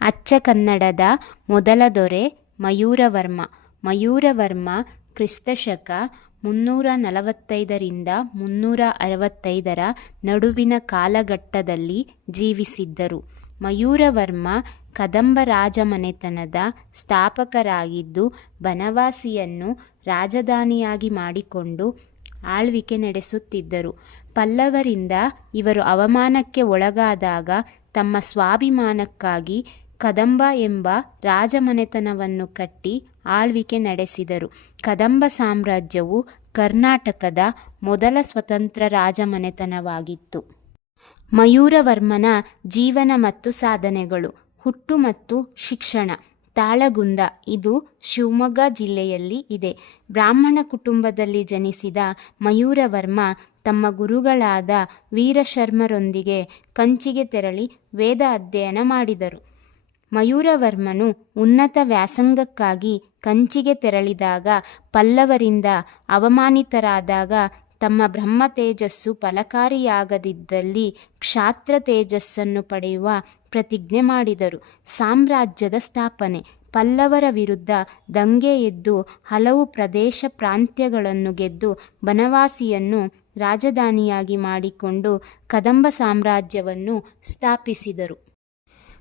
ಅಚ್ಚ ಕನ್ನಡದ ಮೊದಲ ದೊರೆ ಮಯೂರವರ್ಮ. ಮಯೂರವರ್ಮ ಕ್ರಿಸ್ತಶಕ 345 365 ನಡುವಿನ ಕಾಲಘಟ್ಟದಲ್ಲಿ ಜೀವಿಸಿದ್ದರು. ಮಯೂರವರ್ಮ ಕದಂಬ ರಾಜಮನೆತನದ ಸ್ಥಾಪಕರಾಗಿದ್ದು ಬನವಾಸಿಯನ್ನು ರಾಜಧಾನಿಯಾಗಿ ಮಾಡಿಕೊಂಡು ಆಳ್ವಿಕೆ ನಡೆಸುತ್ತಿದ್ದರು. ಪಲ್ಲವರಿಂದ ಇವರು ಅವಮಾನಕ್ಕೆ ಒಳಗಾದಾಗ ತಮ್ಮ ಸ್ವಾಭಿಮಾನಕ್ಕಾಗಿ ಕದಂಬ ಎಂಬ ರಾಜಮನೆತನವನ್ನು ಕಟ್ಟಿ ಆಳ್ವಿಕೆ ನಡೆಸಿದರು. ಕದಂಬ ಸಾಮ್ರಾಜ್ಯವು ಕರ್ನಾಟಕದ ಮೊದಲ ಸ್ವತಂತ್ರ ರಾಜಮನೆತನವಾಗಿತ್ತು. ಮಯೂರವರ್ಮನ ಜೀವನ ಮತ್ತು ಸಾಧನೆಗಳು. ಹುಟ್ಟು ಮತ್ತು ಶಿಕ್ಷಣ. ತಾಳಗುಂದ ಇದು ಶಿವಮೊಗ್ಗ ಜಿಲ್ಲೆಯಲ್ಲಿ ಇದೆ. ಬ್ರಾಹ್ಮಣ ಕುಟುಂಬದಲ್ಲಿ ಜನಿಸಿದ ಮಯೂರವರ್ಮ ತಮ್ಮ ಗುರುಗಳಾದ ವೀರಶರ್ಮರೊಂದಿಗೆ ಕಂಚಿಗೆ ತೆರಳಿ ವೇದ ಅಧ್ಯಯನ ಮಾಡಿದರು. ಮಯೂರವರ್ಮನು ಉನ್ನತ ವ್ಯಾಸಂಗಕ್ಕಾಗಿ ಕಂಚಿಗೆ ತೆರಳಿದಾಗ ಪಲ್ಲವರಿಂದ ಅವಮಾನಿತರಾದಾಗ ತಮ್ಮ ಬ್ರಹ್ಮ ತೇಜಸ್ಸು ಫಲಕಾರಿಯಾಗದಿದ್ದಲ್ಲಿ ಕ್ಷಾತ್ರ ತೇಜಸ್ಸನ್ನು ಪಡೆಯುವ ಪ್ರತಿಜ್ಞೆ ಮಾಡಿದರು. ಸಾಮ್ರಾಜ್ಯದ ಸ್ಥಾಪನೆ. ಪಲ್ಲವರ ವಿರುದ್ಧ ದಂಗೆ ಎದ್ದು ಹಲವು ಪ್ರದೇಶ ಪ್ರಾಂತ್ಯಗಳನ್ನು ಗೆದ್ದು ಬನವಾಸಿಯನ್ನು ರಾಜಧಾನಿಯಾಗಿ ಮಾಡಿಕೊಂಡು ಕದಂಬ ಸಾಮ್ರಾಜ್ಯವನ್ನು ಸ್ಥಾಪಿಸಿದರು.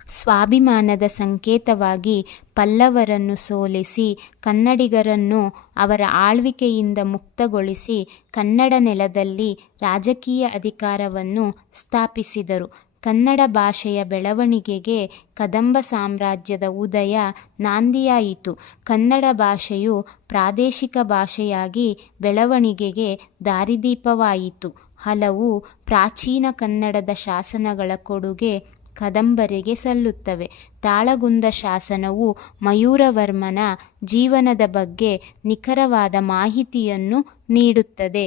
ಸ್ವಾಭಿಮಾನದ ಸಂಕೇತವಾಗಿ ಪಲ್ಲವರನ್ನು ಸೋಲಿಸಿ ಕನ್ನಡಿಗರನ್ನು ಅವರ ಆಳ್ವಿಕೆಯಿಂದ ಮುಕ್ತಗೊಳಿಸಿ ಕನ್ನಡ ನೆಲದಲ್ಲಿ ರಾಜಕೀಯ ಅಧಿಕಾರವನ್ನು ಸ್ಥಾಪಿಸಿದರು. ಕನ್ನಡ ಭಾಷೆಯ ಬೆಳವಣಿಗೆಗೆ ಕದಂಬ ಸಾಮ್ರಾಜ್ಯದ ಉದಯ ನಾಂದಿಯಾಯಿತು. ಕನ್ನಡ ಭಾಷೆಯು ಪ್ರಾದೇಶಿಕ ಭಾಷೆಯಾಗಿ ಬೆಳವಣಿಗೆಗೆ ದಾರಿದೀಪವಾಯಿತು. ಹಲವು ಪ್ರಾಚೀನ ಕನ್ನಡದ ಶಾಸನಗಳ ಕೊಡುಗೆ ಕದಂಬರಿಗೆ ಸಲ್ಲುತ್ತವೆ. ತಾಳಗುಂದ ಶಾಸನವು ಮಯೂರವರ್ಮನ ಜೀವನದ ಬಗ್ಗೆ ನಿಖರವಾದ ಮಾಹಿತಿಯನ್ನು ನೀಡುತ್ತದೆ.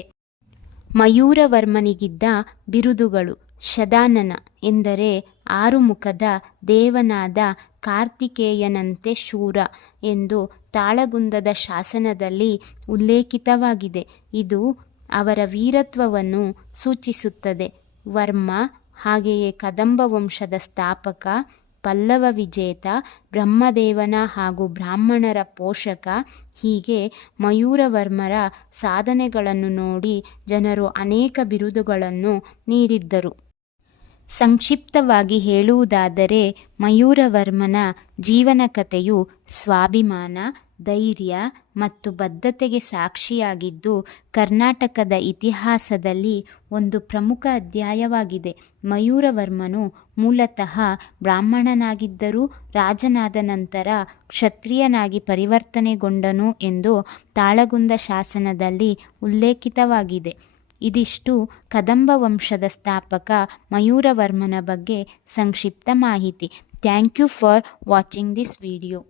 ಮಯೂರವರ್ಮನಿಗಿದ್ದ ಬಿರುದುಗಳು. ಶದಾನನ ಎಂದರೆ ಆರುಮುಖದ ದೇವನಾದ ಕಾರ್ತಿಕೇಯನಂತೆ ಶೂರ ಎಂದು ತಾಳಗುಂದದ ಶಾಸನದಲ್ಲಿ ಉಲ್ಲೇಖಿತವಾಗಿದೆ. ಇದು ಅವರ ವೀರತ್ವವನ್ನು ಸೂಚಿಸುತ್ತದೆ. ವರ್ಮ ಹಾಗೆಯೇ ಕದಂಬ ವಂಶದ ಸ್ಥಾಪಕ, ಪಲ್ಲವ ವಿಜೇತ, ಬ್ರಹ್ಮದೇವನ ಹಾಗೂ ಬ್ರಾಹ್ಮಣರ ಪೋಷಕ. ಹೀಗೆ ಮಯೂರವರ್ಮರ ಸಾಧನೆಗಳನ್ನು ನೋಡಿ ಜನರು ಅನೇಕ ಬಿರುದುಗಳನ್ನು ನೀಡಿದ್ದರು. ಸಂಕ್ಷಿಪ್ತವಾಗಿ ಹೇಳುವುದಾದರೆ ಮಯೂರವರ್ಮನ ಜೀವನ ಕಥೆಯು ಸ್ವಾಭಿಮಾನ, ಧೈರ್ಯ ಮತ್ತು ಬದ್ಧತೆಗೆ ಸಾಕ್ಷಿಯಾಗಿದ್ದು ಕರ್ನಾಟಕದ ಇತಿಹಾಸದಲ್ಲಿ ಒಂದು ಪ್ರಮುಖ ಅಧ್ಯಾಯವಾಗಿದೆ. ಮಯೂರವರ್ಮನು ಮೂಲತಃ ಬ್ರಾಹ್ಮಣನಾಗಿದ್ದರೂ ರಾಜನಾದ ನಂತರ ಕ್ಷತ್ರಿಯನಾಗಿ ಪರಿವರ್ತನೆಗೊಂಡನು ಎಂದು ತಾಳಗುಂದ ಶಾಸನದಲ್ಲಿ ಉಲ್ಲೇಖಿತವಾಗಿದೆ. ಇದಿಷ್ಟು ಕದಂಬ ವಂಶದ ಸ್ಥಾಪಕ ಮಯೂರವರ್ಮನ ಬಗ್ಗೆ ಸಂಕ್ಷಿಪ್ತ ಮಾಹಿತಿ. Thank you for watching this video.